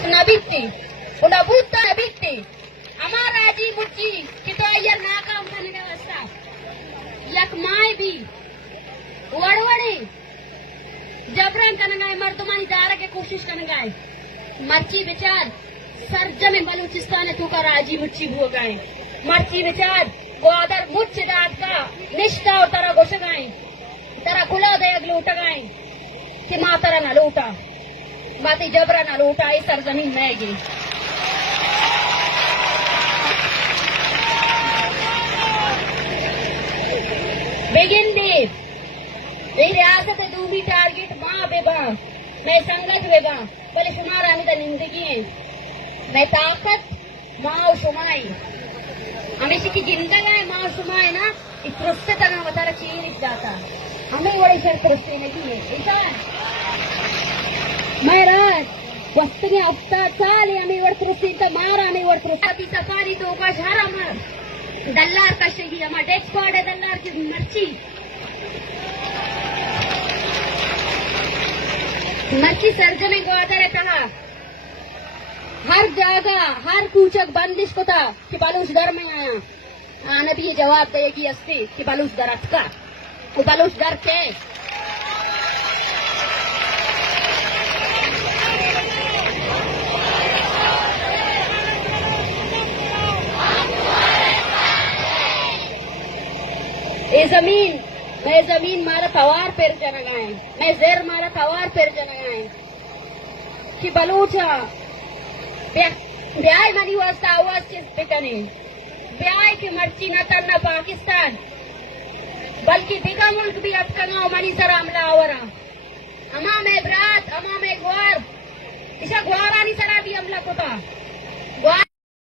Nabiti, unabuta nabiti. Amara aji muci, kita ayar nakam karne ka rasta. Yakmai bhi, Vadvade जबरन कनगाए मर्दमानी दारा के कोशिश कनगाए मर्ची विचार सरजमे बलूचिस्तान तू का राजी मुच्ची भो गए मर्ची विचार गोदर मुच्छ दाद का निष्ठा और तरह गोश गए तरह खुला दे अगले उठ गए कि माँ तरह न लूटा माती जबरा न लूटा इस सरजमीन में गी बिगिन दी रियासत दूबी टारगेट माँ बेबा मैं संगत बेबा बोले शुमार आने का जिंदगी है मैं ताकत माँ शुमाई हमेशा की जिंदगी है माँ शुमाई ना इस रुस्ते तना बता रहा चीज जाता हमें बड़े शर्त रुस्ते नहीं है ऐसा मैं रात वक्त में अफ्तार साल हमें वर्त रुस्ते तो मारा हमें वर्त रुस्ते सफारी तो का झारा मार दल्लार का शही हमारा डेथ स्क्वाड है दल्लार की मर्ची मच्छी सर्जने को आता रहता हर जगह हर कूचक बंदिश को था कि बालूस डर में आया आने भी ये जवाब देगी अस्ती कि बालूस डर अटका वो बालूस डर के ये जमीन मैं जमीन मारा पवार पेर जनगाए मैं जेर मारा पवार पेर जनगाए कि बलूचा ब्याह मनी वास्ता आवाज किस बिकने ब्याह की मर्ची न करना पाकिस्तान बल्कि बिका मुल्क भी अब कना मनी सर हमला आवरा अमा में बरात अमा में ग्वार इसा ग्वारानी सरा भी हमला